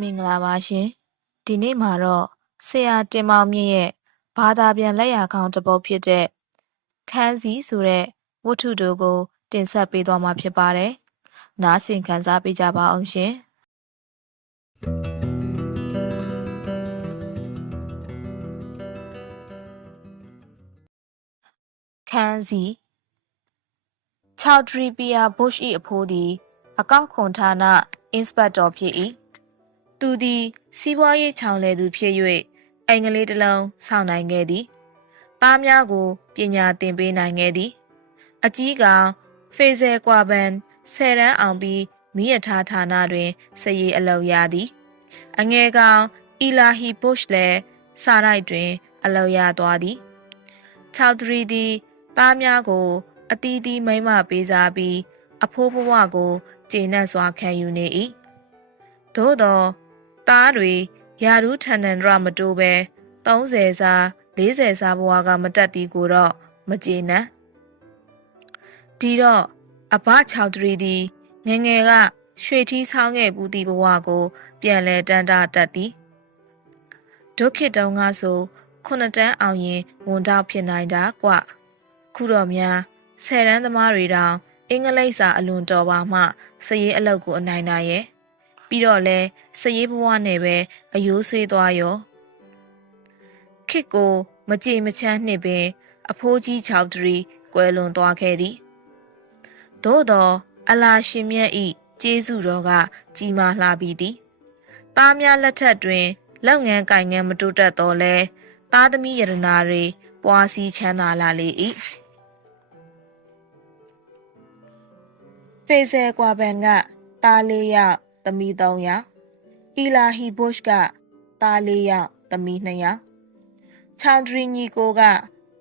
မင်္ဂလာပါရှင်ဒီနေ့မှာတော့ဆရာတင်မောင်မြင့်ရဲ့ဘာသာပြန်လက်ရာခေါင်းတစ်ပုဒ်ဖြစ်တဲ့ခန်းစီဆိုတဲ့ဝတ္ထုတို့ကို တင်ဆက်ပေးသွားမှာဖြစ်ပါတယ်နားဆင်ခံစားပေးကြပါအောင်ရှင်ခန်းစီချောက်ဒရီပီယာဘုရှ်၏အဖိုးသည် အကောက်ခွန်ဌာနအင်စပက်တော်ဖြစ်၏ သူသည်စီးပွားရေးချောင်းလဲသူဖြစ်၍အင်္ဂလိပ်တစ်လုံးဆောင်နိုင်ခဲ့သည်သားများကိုပညာသင်ပေးနိုင်ခဲ့သည် အကြီးကောင်ဖေဇယ်ကွာဘန်ဆယ်တန်းအောင်ပြီးမိရထားဌာနတွင်စည်ရည်အလုပ်ရသည် အငယ်ကောင်အီလာဟီဘုရှ်လည်းစာရိုက်တွင် အလုပ်ရသွားသည်ချောက်ဒရီသည်သားများကို အတီးတီးမိမ့်မပေးစားပြီး အဖိုးဘဝကိုကျေနပ်စွာခံယူနေ၏သို့သော သားတွေယာရုထန်တန်ရမတိုးပဲ30စာ40စာဘဝကမတက်သည်ကိုတော့မကျေနပ်ဒီတော့အဘ6တရီသည်ငယ်ငယ်ကရွှေထီးဆောင်းခဲ့ဘူးသည့်ဘဝကို ပြန်လဲတန်တာတက်သည်ဒုက္ခတုံးကဆိုခုနှစ်တန်းအောင်ရင်ဝန်တောက်ဖြစ်နိုင်တာကွခုတော့များဆယ်တန်းသမားတွေတောင်အင်္ဂလိပ်စာအလွန်တော်ပါမှစရေးအလုပ်ကိုအနိုင်နိုင်ရဲ့ ပြီးတော့လဲစရေးဘဝနဲ့ပဲအယိုးဆေးသွားရောခစ်ကိုမကြေမချမ်းနှစ်ပင် အဖိုးကြီး6တရီကွယ်လွန်သွားခဲ့သည်သို့သောအလာရှင်မြတ်ဤကျေးဇူးတော်ကကြီးမားလှပြီသည်သားများလက်ထက်တွင်လုပ်ငန်းကိုင်ငန်းမတိုးတက်တော့လဲသားသမီးယရနာတွေပွားစည်းချမ်းသာလာလေ၏ဖေဇယ်ကွာဘန်ကသားလေးယောက် သမီး၃ယောက်အီလာဟီဘုရှ်ကသားလေးယောက်သမီး၂ယောက်ချောင်ဒရီညီကိုက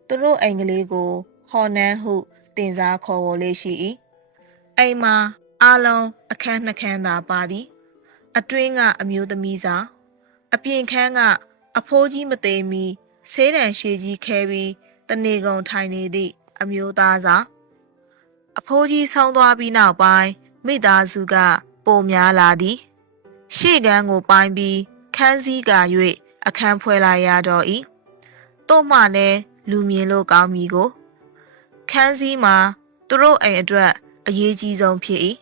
သူတို့အိမ်ကလေးကိုဟော်နန်းဟုတင်စားခေါ်ဝေါ်လေးရှိ၏အိမ်မှာအားလုံးအခန်းနှစ်ခန်းသာပါသည် အတွင်းကအမျိုးသမီးစာအပြင်ခန်းကအဖိုးကြီးမသေးမီဆေးတံရှည်ကြီးခဲပြီးတနေကုန်ထိုင်နေသည့်အမျိုးသားစာအဖိုးကြီးဆုံးသွားပြီးနောက်ပိုင်းမိသားစုက ပိုများလာသည် ရှေ့ကန်းကိုပိုင်းပြီးခန်းစည်းကာ၍အခန်းဖွဲလာရတော့၏တို့မှလည်းလူမြင်လို့ကောင်းမည်ကိုခန်းစည်းမှာသူတို့အိမ်အတွက်အရေးကြီးဆုံးဖြစ်၏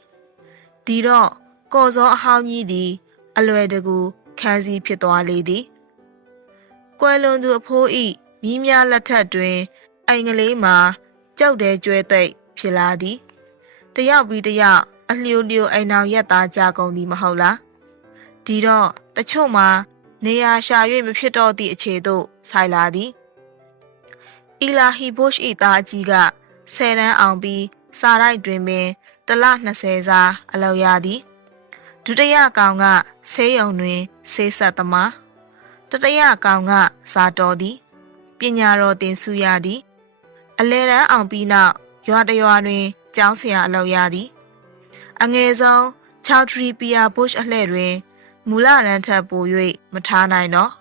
ဒီတော့ကော်စောအဟောင်းကြီးသည် အလွယ်တကူခန်းစည်းဖြစ်သွားလေသည်ကွယ်လွန်သူအဖိုးဤမြင်းများလက်ထက်တွင်အိမ်ကလေးမှာကြောက်တဲ့ကျွဲသိပ်ဖြစ်လာသည်တယောက်ပြီးတယောက် အလျိုလျိုအိမ်အောင်ရက်သားကြကုန်သည်မဟုတ်လားဒီတော့တချို့မှာနေရာရှာ၍မဖြစ်တော့သည့်အခြေသို့ဆိုင်လာသည်အီလာဟီဘုရှ်ဤသားအကြီးကဆယ်တန်းအောင်ပြီးစာရိုက်တွင်ပင်တလ20စာအလောက်ရသည်ဒုတိယကောင်ကဆေးရုံတွင်ဆေးဆက်သမားတတိယကောင်ကစာတော်သည်ပညာတော်သင်ဆုရသည် အလဲတန်းအောင်ပြီးနောက်ရွာတရွာတွင်ကျောင်းဆရာအလုပ်ရသည် အငယ်ဆုံးချောက်ထရီပီယာဘုရှ်အလှဲ့တွင်မူလရန်ထက်ပို၍မထားနိုင်တော့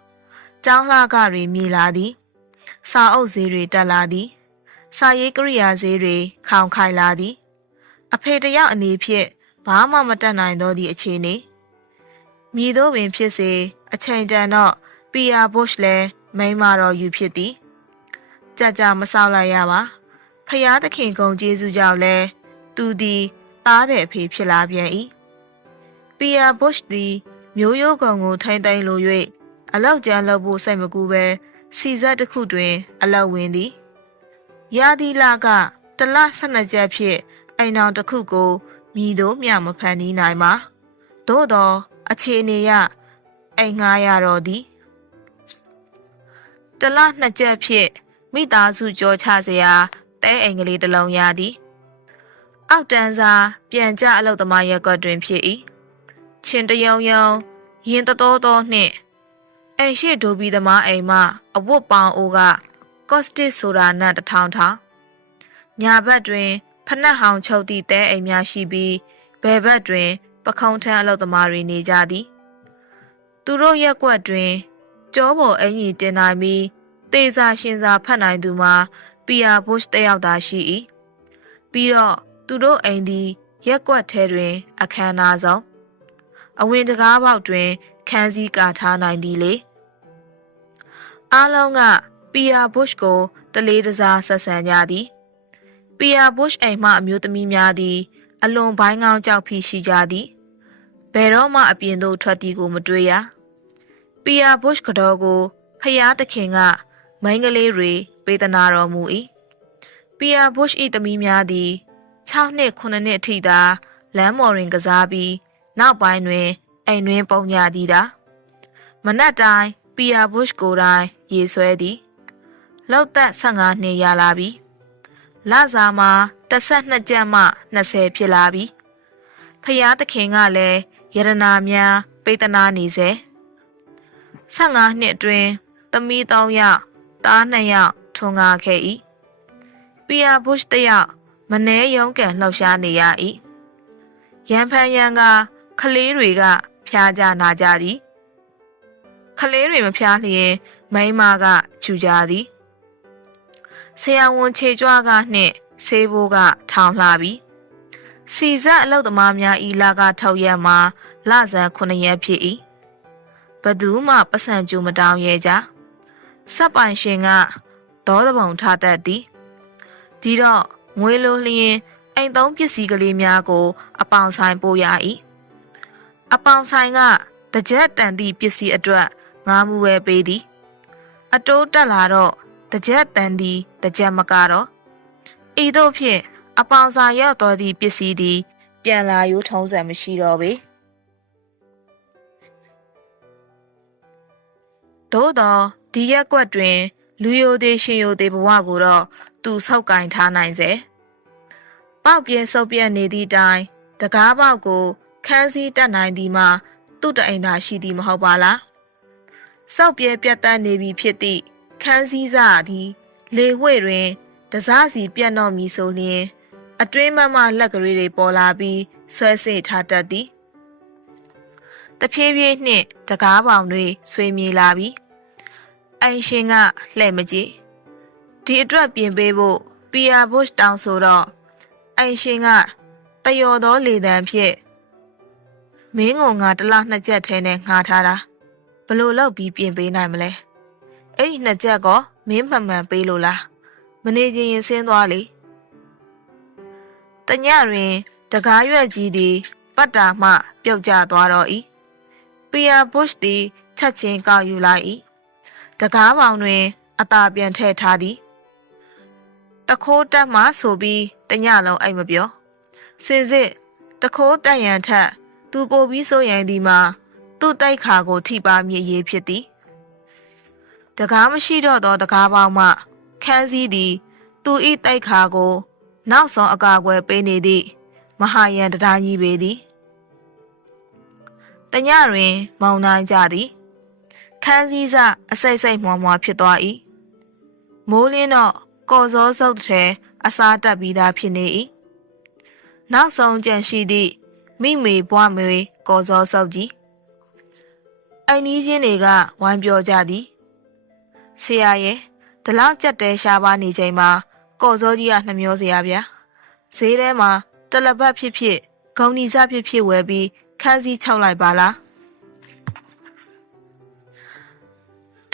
ကျောင်းလှကတွေမြေလာသည် စာအုပ်ဈေးတွေတက်လာသည် စာရေးကရိယာဈေးတွေခေါင်ခိုင်လာသည် အဖေတယောက်အနေဖြင့်ဘာမှမတက်နိုင်သောသည့်အခြေအနေမြည်သောပင်ဖြစ်စေအချိန်တန်တော့ပီယာဘုရှ်လည်းမိန်းမတော်ယူဖြစ်သည်ကြကြမဆောက်လိုက်ရပါဖျားသခင်ကုံကျေးဇူးကြောင့်လဲသူသည် သားတဲ့အဖေဖြစ်လာပြန်၏ပီယာဘုရှ်သည်မျိုးရိုးကုံကိုထိမ့်သိမ်းလို၍အလောက်ကျန်းလုပ်ဖို့စိတ်မကူပဲစီဇက်တစ်ခုတွင် အလောက်ဝင်သည်ရာသီလကတလ12ကျပ်ဖြင့်အိမ်တော်တစ်ခုကိုမြည်တို့မျှမဖန်နီးနိုင်ပါသို့သောအခြေအနေရအိမ်ငှားရတော့သည်တလနှစ်ကျပ်ဖြင့်မိသားစုကြောချစရာတဲအိမ်ကလေးတစ်လုံးရသည် အောက်တန်းစားပြန်ကြအလုတ်သမားရက်ကွက်တွင်ဖြစ်၏ချင်းတယုံယုံရင်တတော်တော်နှင့်အိမ်ရှိဒိုဘီသမားအိမ်မှအဝတ်ပေါင်အိုကကော့စတစ်ဆိုတာနတ်တထောင်ထောင်ညာဘက်တွင် ဖနက်ဟောင်ချုပ်သည့်တဲအိမ်များရှိပြီးဘယ်ဘက်တွင် ပခုံးထမ်းအလုတ်သမားတွေနေကြသည် သူတို့ရက်ကွက်တွင်ကြောပေါ်အင်ကြီးတင်နိုင်ပြီးတေစာရှင်စာဖတ်နိုင်သူမှာပီယာဘုရှ်တယောက်သာရှိ၏ပြီးတော့ သူတို့အိမ်သည် ရက်ကွက်ထဲတွင် အခမ်းအနားဆောင်အဝင်တကားပေါက်တွင်ခန်းစည်းကာထားနိုင်သည်လေအားလုံးကပီယာဘုရှ်ကိုတလေးတစားဆက်ဆံကြသည်ပီယာဘုရှ်အိမ်မှအမျိုးသမီးများသည် အလွန်ဘိုင်းကောင်းကြောက်ဖိရှိကြသည်ဘယ်တော့မှအပြင်သို့ထွက်သည်ကိုမတွေ့ရပီယာဘုရှ်ကတော့ကိုဖျားသခင်ကမိန်းကလေးတွေပေးသနာတော်မူ၏ပီယာဘုရှ်၏သမီးများသည် 6နှစ်9နှစ်အထိသာလမ်းမော်ရင်ကစားပြီးနောက်ပိုင်းတွင်အိမ်တွင်ပုံညာသည်သာမနက်တိုင်းပီယာဘုရှ်ကိုယ်တိုင်ရေဆွဲသည်လောက်သက်15နှစ်ရလာပြီလစာမှာ12ကျပ်မှ20ဖြစ်လာပြီဖျားသခင်ကလည်းယရနာများပိတနာနေစေ15နှစ်အတွင်းသမီး3ယောက်သား2ယောက်ထွန်ကားခဲ့၏ပီယာဘုရှ်တစ်ယောက် မနှဲရုံးကန်လှောက်ရှားနေရ၏ရန်ဖန်ရန်ကကလေးတွေကဖျားကြနာကြသည်ကလေးတွေမဖျားလျင်မိန်းမကချူကြသည်ဆရာဝန်ခြေကြွားကနှင့်ဆေးဘိုးကထောင်လှပြီစီဇက်အလုတ်သမားများဤလာကထောက်ရက်မှာလဆန်9ရက်ဖြစ်၏ဘသူမှပတ်စံကြူမတောင်းရဲကြစက်ပိုင်ရှင်ကဒေါသပုံထားတတ်သည်ဒီတော့ ငွေလိုလျင်အိမ်သုံးပစ္စည်းကလေးများကို အပေါင်ဆိုင်ပို့ရ၏အပေါင်ဆိုင်ကတကြက်တန်သည့်ပစ္စည်းအတွက်ငါးမှုပဲပေးသည် အတိုးတက်လာတော့တကြက်တန်သည်တကြက်မကတော့ဤသို့ဖြင့်အပေါင်ဆိုင်ရောက်တော်သည့်ပစ္စည်းသည် ပြန်လာရိုးထုံးစံမရှိတော့ပေသို့တော့ဒီရက်ကွက်တွင် လူယိုသေးရှင်ယိုသေးဘဝကိုတော့သူဆောက်ကင်ထားနိုင်စေပေါက်ပြဲဆုပ်ပြက်နေသည့်တိုင်တကားပေါက်ကိုခန်းစည်းတက်နိုင်သည်မှာသူ့တအိမ်သာရှိသည်မဟုတ်ပါလားစောက်ပြဲပြတ်တတ်နေပြီဖြစ်သည့်ခန်းစည်းစားသည် လေဝှေ့တွင်တစားစီပြတ်တော့မည်ဆိုလျင်အတွင်းမမလက်ကလေးတွေပေါ်လာပြီးဆွဲစိတ်ထားတတ်သည်တဖြည်းဖြည်းနှင့်တကားပေါင်တွေဆွေးမြေလာပြီး အိမ်ရှင်ကလှဲ့မကြည့်ဒီအတွက်ပြင်ပေးဖို့ပီယာဘုရှ်တောင်းဆိုတော့အိမ်ရှင်ကတယော်သောလေတံဖြင့်မင်းငုံငါတစ်လနှစ်ချက်ထဲနဲ့ငှားထားတာဘလို့လောက်ပြီးပြင်ပေးနိုင်မလဲအဲ့ဒီနှစ်ချက်ကမင်းမှန်မှန်ပေးလို့လားမနေချင်းရင်ဆင်းသွားလေတညတွင်တကားရွက်ကြီးသည်ပတ်တာမှ ပြုတ်ကျသွားတော့၏ပီယာဘုရှ်သည်ချက်ချင်းကောက်ယူလိုက်၏ တကားပေါင်တွင် အသာပြန်ထည့်ထားသည်တခိုးတက်မှဆိုပြီးတညလုံးအိမ်မပြောစင်စစ်တခိုးတက်ရန်ထက် သူပိုပြီးစိုးရင်ဒီမှာသူ့တိုက်ခါကိုထိပါမြည်ရေးဖြစ်သည်တကားမရှိတော့သောတကားပေါင်းမှခန်းစည်းသည် သူ၏တိုက်ခါကို နောက်ဆုံးအကာအကွယ်ပေးနေသည့်မဟာယန်တရားကြီးပေသည်တညတွင် မောင်နိုင်ကြသည် ခန်းစည်းစအစိတ်စိတ်မွားမွားဖြစ်သွား၏မိုးလင်းတော့ကော်စောစုပ်တဲ့အစားတက်ပြီးသားဖြစ်နေ၏နောက်ဆုံးကြံရှိသည့်မိမေဘွားမေကော်စောစုပ်ကြီးအိုင်နီးချင်းတွေကဝိုင်းပြောကြသည်ဆရာရဲ့ဒီလောက်ကြက်တဲရှားပါနေချိန်မှာကော်စောကြီးကနှမျောစရာဗျာဈေးထဲမှာတလပတ်ဖြစ်ဖြစ်ဂုံနီစဖြစ်ဖြစ်ဝယ်ပြီးခန်းစည်းချုပ်လိုက်ပါလား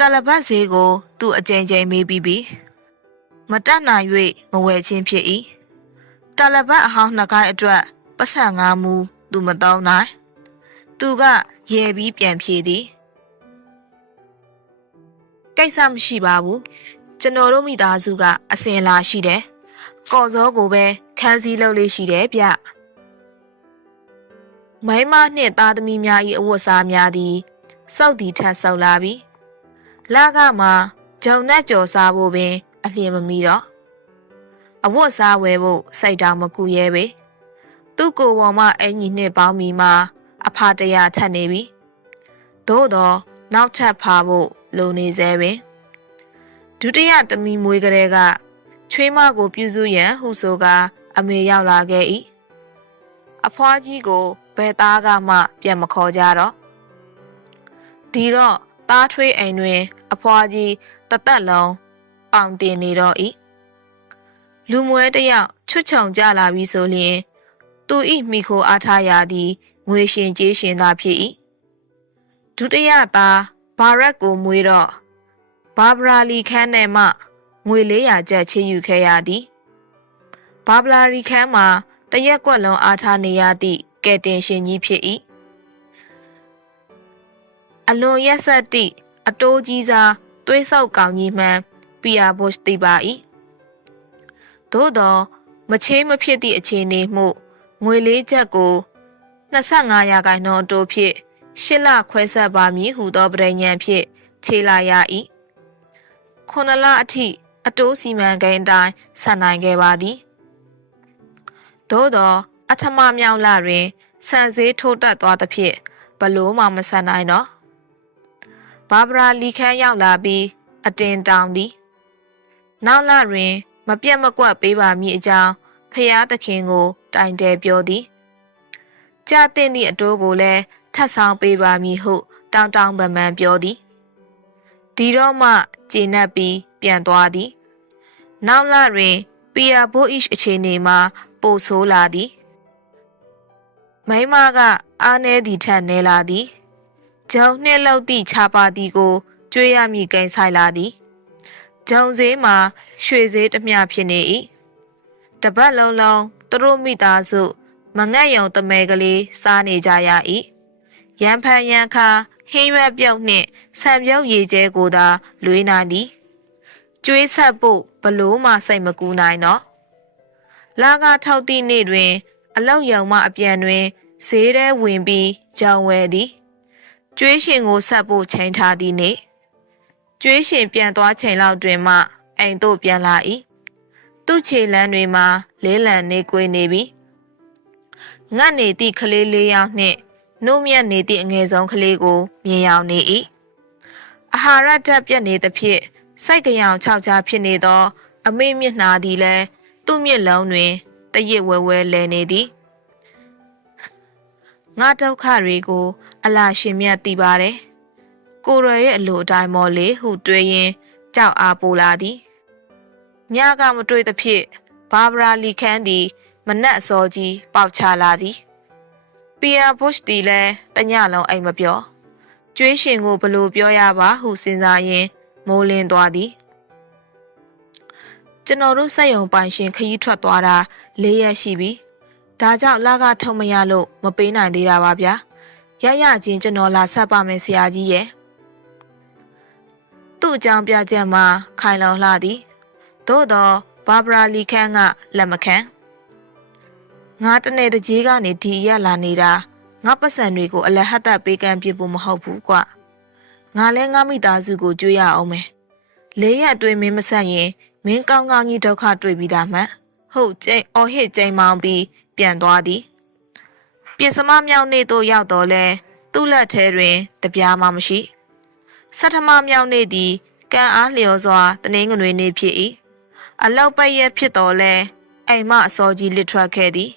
တလပတ်ဈေးကို သူ့အကြိမ်ကြိမ်မေးပြီးပြီမတတ်နိုင်၍မဝယ်ခြင်းဖြစ်၏တလပတ်အဟောင်းနှစ်ကိုင်းအတွက်ပတ်စံငါမူသူမတောင်းနိုင်သူကရဲပြီးပြန်ဖြေသည်ကိစ္စမရှိပါဘူးကျွန်တော်တို့မိသားစုကအစင်လာရှိတယ်ကော်စောကိုပဲခန်းစည်းလုပ်လေးရှိတယ်ဗျမိုင်းမနှင့်သားသမီးများ၏အဝတ်စားများသည်စောက်တီထပ်ဆောက်လာပြီ လကမှာဂျုံနဲ့ကြော်စားဖို့ပင် အလျင်မမီတော့အဝတ်စားဝယ်ဖို့စိတ်တောင်မကူရဲပေသူ့ကိုယ်ပေါ်မှအင်ကြီးနှစ်ပေါင်းမီမှာအဖတရထက်နေပြီသို့တော့နောက်ထပ်ဖာဖို့လိုနေသေးပင်ဒုတိယတမီမွေးကလေးကချွေးမကိုပြုစုရန်ဟုဆိုကအမေရောက်လာခဲ့၏အဖွားကြီးကိုဘယ်သားကမှပြန်မခေါ်ကြတော့ဒီတော့ သားထွေးအိမ်တွင် အဖွားကြီးတသက်လုံးပေါင်တင်နေတော့၏လူမွဲတယောက်ချွတ်ချုံကြလာပြီဆိုလျင် သူဤမိခိုအားထားရာသည်ငွေရှင်ကြေးရှင်သာဖြစ်၏ဒဒုတိယသားဘာရက်ကိုမွေးတော့ဘာဘရာလီခန်းနဲ့မှငွေ400ကျပ်ချေယူခဲ့ရသည်ဘာဘရာလီခန်းမှာတရက်ကွက်လုံးအားထားနေရသည့်ကဲတင်ရှင်ကြီးဖြစ်၏ အလွန်ရက်ဆက်သည့်အတိုးကြီးစားသွေးဆောက်ကောင်ကြီးမှန်ပီယာဘုရှ်သိပါ၏သို့သောမချေးမဖြစ်သည့်အခြေအနေမှုငွေလေးချက်ကို25ရာခိုင်နှုန်းအတိုးဖြင့်ရှစ်လခွဲဆက်ပါမည်ဟုသောပရိညာဖြင့်ခြေလာရ၏ခုနှစ်လအထိအတိုးစီမံကိန်းအတိုင်းဆက်နိုင်ခဲ့ပါသည်သို့သော အထမမြောက်လတွင်စံစည်းထိုးတက်သွားသဖြင့်ဘလို့မှမဆက်နိုင်တော့ ဘာဘရာလီခန်းရောက်လာပြီးအတင်တောင်သည်နောက်လတွင် မပြတ်မကွက်ပေးပါမည်အကြောင်းဖျားသခင်ကို တိုင်တယ်ပြောသည်ကြာတဲ့သည့်အတိုးကိုလည်းထပ်ဆောင်ပေးပါမည်ဟု တောင်းတောင်းပန်ပန်ပြောသည်ဒီတော့မှကျေနပ်ပြီးပြန်သွားသည်နောက်လတွင်ပီယာဘိုအိရှ်အခြေအနေမှာပိုဆိုးလာသည်မိမကအားနည်းသည့်ထက်နည်းလာသည် ဂျုံနှင့်လောက်သည့်ခြာပါသည်ကိုကျွေးရမည်ကိန်းဆိုင်လာသည်ဂျုံစည်းမှာရွှေစည်းတစ်မျှဖြစ်နေ၏တပတ်လုံးလုံးသူတို့မိသားစုမငတ်ယုံတမဲကလေးစားနေကြရ၏ရန်ဖန်ရန်ခါဟင်းရွက်ပြုတ်နှင့်ဆံပြုတ်ရည်ကျဲကိုသာလွေးနိုင်သည်ကျွေးဆက်ဖို့ဘလို့မှစိတ်မကူနိုင်တော့လာကထောက်သည့်နေ့တွင် အလောက်ယုံမှအပြန်တွင်ဈေးထဲဝင်ပြီးကြောင်ဝယ်သည် ကျွေးရှင်ကိုဆက်ဖို့ချိန်ထားသည်နေ့ကျွေးရှင်ပြန်သွားချိန်လောက်တွင်မှအိမ်သို့ပြန်လာ၏သူ့ခြေလမ်းတွေမှာလေးလံနေကွေးနေပြီငတ်နေသည့်ကလေးလေးယောက်နှင့်နှုတ်မြတ်နေသည့်အငယ်ဆုံးကလေးကိုမြင်ရောက်နေ၏အာဟာရဓာတ်ပြတ်နေသဖြင့်စိတ်ကြောင်ခြောက်ခြားဖြစ်နေသော အမေမျက်နှာသည်လည်းသူ့မျက်လုံးတွင်တရစ်ဝဲဝဲလဲနေသည်ငါဒုက္ခတွေကို အလားရှင်မြတ်သိပါတယ်ကိုရရဲ့အလိုအတိုင်းမော်လေဟုတွေးရင်းကြောက်အားပိုလာသည်ညကမတွေ့သဖြင့်ဘာဘရာလီခန်းသည် မနက်အစောကြီးပေါက်ချလာသည်ပီယာဘုရှ်သည်လည်းတညလုံးအိမ်မပြောကျွေးရှင်ကိုဘလို့ပြောရပါဟုစဉ်းစားရင်းမိုးလင်းသွားသည်ကျွန်တော်တို့စက်ယုံပိုင်ရှင်ခရီးထွက်သွားတာ၄ရက်ရှိပြီဒါကြောင့်လာကထုံမရလို့မပေးနိုင်သေးတာပါဗျာ ရရချင်းကျွန်တော်လာဆက်ပါမယ်ဆရာကြီးရဲ့သူ့အကြောင်းပြချက်မှာခိုင်လုံလှသည်သို့တော့ဘာဘရာလီခန်းကလက်မခံငါတနေ့တကြီးကနေဒီရက်လာနေတာငါပတ်စံတွေကိုအလဟတ်သက်ပေးကမ်းပြဖို့မဟုတ်ဘူးကွငါလဲငါမိသားစုကိုကြွေးရအောင်မယ်လေးရက်အတွင်းမင်းမဆက်ရင်မင်းကောင်းကောင်းကြီးဒုက္ခတွေ့ပြီးသားမှန်ဟုတ်ကျိန်အော်ဟစ်ကျိန်မောင်းပြီးပြန်သွားသည် ပြင်စမမြောက်နေ့သို့ရောက်တော့လဲသူ့လက်ထဲတွင်တပြားမှမရှိဆထမမြောက်နေ့သည်ကံအားလျော်စွာတနင်္ဂနွေနေ့ဖြစ်၏အလောက်ပတ်ရက်ဖြစ်တော်လဲအိမ်မအစောကြီးလစ်ထွက်ခဲ့သည်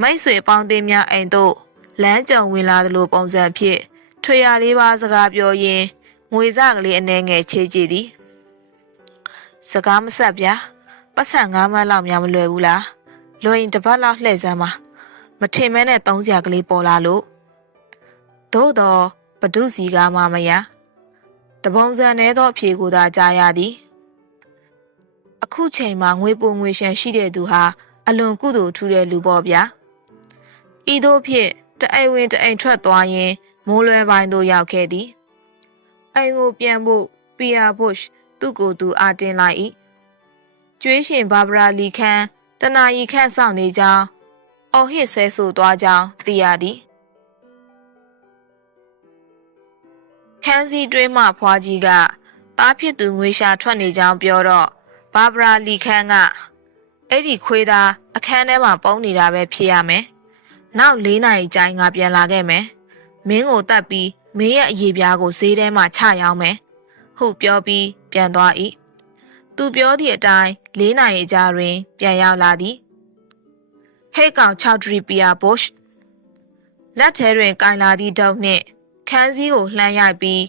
မိတ်ဆွေပေါင်းတင်များအိမ်သို့လမ်းကြုံဝင်လာသလိုပုံစံဖြင့်ထွေရလေးပါးစကားပြောရင်းငွေစကလေးအနှဲငယ်ချေးကြည့်သည်စကားမဆက်ဗျာပတ်စံ9မန်းလောက်များမလွယ်ဘူးလားလွယ်ရင်တစ်ပတ်လောက်လှည့်စမ်းပါ မထင်မဲနဲ့သုံးစရာကလေးပေါ်လာလို့သို့တော့ဘဒုစီကားမှမရတပုံစံနဲသောအဖြေကိုသာကြားရသည်အခုချိန်မှာငွေပိုငွေရှန်ရှိတဲ့သူဟာအလွန်ကုသိုလ်ထူးတဲ့လူပေါ့ဗျာဤသို့ဖြင့်တအိမ်ဝင်တအိမ်ထွက်သွားရင်မိုးလွယ်ပိုင်းသို့ရောက်ခဲ့သည်အိမ်ကိုပြန်ဖို့ပီယာဘုရှ်သူ့ကိုယ်သူအားတင်းလိုက်၏ကျွေးရှင်ဘာဘရာလီခန်းတနာရီခန့်စောင့်နေကြောင်း အော်ဟစ်ဆဲဆိုသွားကြောင်းသိရသည်ခန်းစီတွင်းမှဖွားကြီးကတားဖြစ်သူငွေရှာထွက်နေကြောင်းပြောတော့ဘာဘရာလီခန်းကအဲ့ဒီခွေးသားအခန်းထဲမှာပုန်းနေတာပဲဖြစ်ရမယ်။နောက်၄နာရီကျရင်ငါပြန်လာခဲ့မယ်။မင်းကိုတတ်ပြီးမင်းရဲ့အရေးပြားကိုဈေးထဲမှာချရောင်းမယ်။ဟုပြောပြီးပြန်သွား၏။သူပြောသည့်အတိုင်း၄နာရီကြာတွင် ပြန်ရောက်လာသည်။ ဟဲ့ကောင်6ဒရီပီယာဘုရှ်လက်ထဲတွင်ကင်လာသည့်တုပ်နှင့်ခန်းစည်းကိုလှမ်းရိုက်ပြီး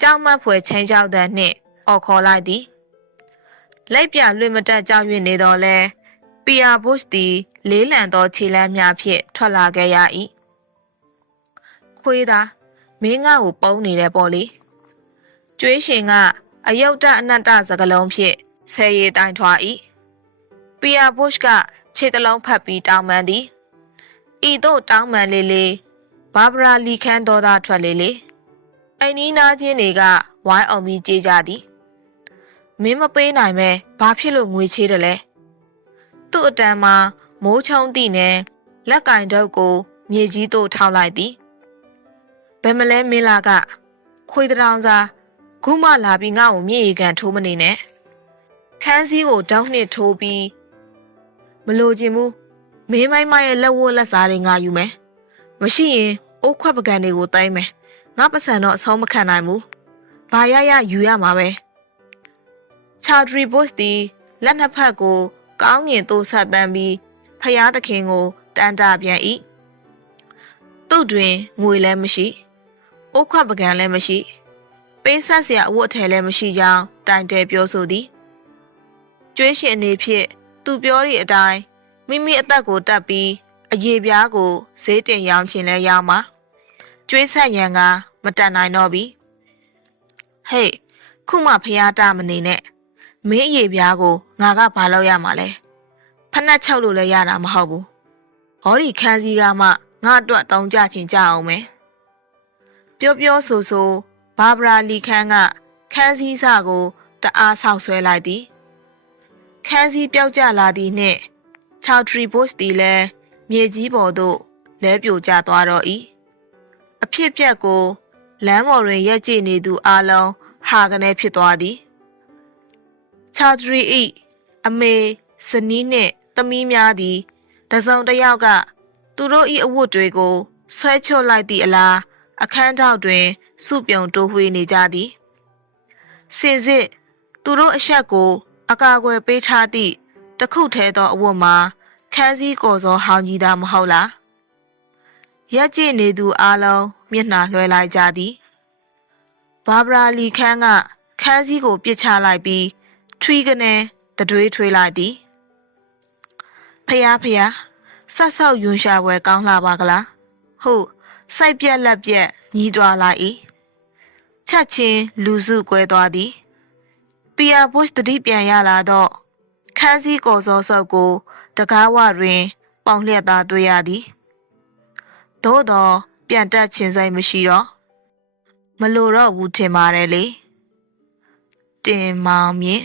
ကြောက်မက်ဖွယ်ချင်းချောက်တဲ့နှင့်အော်ခေါ်လိုက်သည်။လက်ပြလွင့်မတက်ကြောက်၍နေတော်လဲပီယာဘုရှ်သည်လေးလံသောခြေလမ်းများဖြင့်ထွက်လာခဲ့ရ၏ခွေးသားမင်းငါ့ကိုပုံနေတယ်ပေါ့လေကျွေးရှင်ကအယုတ်တအနတ္တစကလုံးဖြင့်ဆယ်ရည်တိုင်ထွာ၏ပီယာဘုရှ်က ခြေတလုံးဖတ်ပြီးတောင်းပန်သည်ဤသို့တောင်းပန်လေးလေးဘာဘရာလီခန်းတော်သားထွက်လေးလေးအိမ်နီးနားချင်းတွေကဝိုင်းအောင်ပြီးကြေးကြသည်မင်းမပေးနိုင်မဲဘာဖြစ်လို့ငွေချေးတယ်လဲသူ့အတန်းမှာမိုးချုံသည့်နဲ့လက်ကင်တုပ်ကို မြေကြီးသို့ထောက်လိုက်သည်ဘယ်မလဲမင်းလာက ခွေးတောင်စားခုမှလာပြီးငါ့ကိုမြေရီကန်ထိုးမနေနဲ့ခန်းစည်းကိုတောင်းနှစ်ထိုးပြီး မလိုချင်ဘူးမင်းမိုင်းမရဲ့လက်ဝတ်လက်စားတွေငါယူမယ်မရှိရင်အိုးခွက်ပကံတွေကိုတိုင်းမယ်ငါပစံတော့အဆုံးမခံနိုင်ဘူးဘာရရယူရမှာပဲချာဒရီဘုတ်တီလက်နှစ်ဖက်ကိုကောင်းငင်သို့ဆက်တန်းပြီးဖျားသခင်ကိုတန်တာပြန်၏သူ့တွင်ငွေလည်းမရှိအိုးခွက်ပကံလည်းမရှိပေးဆက်စရာအဝတ်အထည်လည်းမရှိကြောင်းတိုင်တယ်ပြောဆိုသည်ကျွေးရှင်အနေဖြင့် သူပြောသည့်အတိုင်းမိမိအသက်ကိုတက်ပြီးအယေပြားကိုဈေးတင်ရောင်းချင်လဲရောင်းမှာကျွေးဆက်ရန်ကမတန်နိုင်တော့ပြီဟေးခုမှဖျားတမနေနဲ့မင်းအယေပြားကိုငါကဘာလုပ်ရမှာလဲဖက်နှက်ချုပ်လို့လည်းရတာမဟုတ်ဘူးဟောဒီခန်းစည်းကမှငါအတွက်တောင်းကြချင်ကြအောင်မယ်ပြောပြောဆိုဆိုဘာဘရာလီခန်းကခန်းစည်းစကိုတအားဆောက်ဆွဲလိုက်သည် ခန်းစည်းပြောက်ကျလာသည်နှင့်ချောက်ထရီဘုတ်တီလည်းမြေကြီးပေါ်သို့လဲပြိုကျသွားတော့၏အဖြစ်ပြက်ကိုလမ်းပေါ်တွင်ရက်ကြည့်နေသူအလုံးဟာကနေဖြစ်သွားသည်ချာထရီဤအမေဇနီးနှင့်သမီးများသည်တစုံတစ်ယောက်က သူတို့၏အဝတ်တွေကိုဆွဲချွတ်လိုက်သည့်အလားအခန်းထောက်တွင်စုပြုံတိုးဝှေးနေကြသည်စင်စစ်သူတို့အဆက်ကို အကာအကွယ်ပေးထားသည့်တခုထဲသောအဝတ်မှာခန်းစည်းကော်စောဟောင်းကြီးသာမဟုတ်လားရက်ကြည့်နေသူအလုံးမျက်နှာလွှဲလိုက်ကြသည်ဘာဘရာလီခန်းကခန်းစည်းကိုပြစ်ချလိုက်ပြီးထွီးကနေတတွေးထွေးလိုက်သည်ဖျားဖျားဆက်ဆောက်ယွန်ရှာပွဲကောင်းလာပါကလားဟုတ်စိုက်ပြက်လက်ပြက်ညီးသွားလာ၏ချက်ချင်းလူစုကွဲသွားသည် ပီယာဘုရှ်တတိပြန်ရလာတော့ခန်းစည်းကော်စောဆောက်ကိုတကားဝတွင် ပေါင်လျက်သားတွေ့ရသည်သို့တော့ပြန်တက်ခြင်းစိတ်မရှိတော့မလိုတော့ဘူးထင်ပါတယ်လေတင်မောင်မြင့်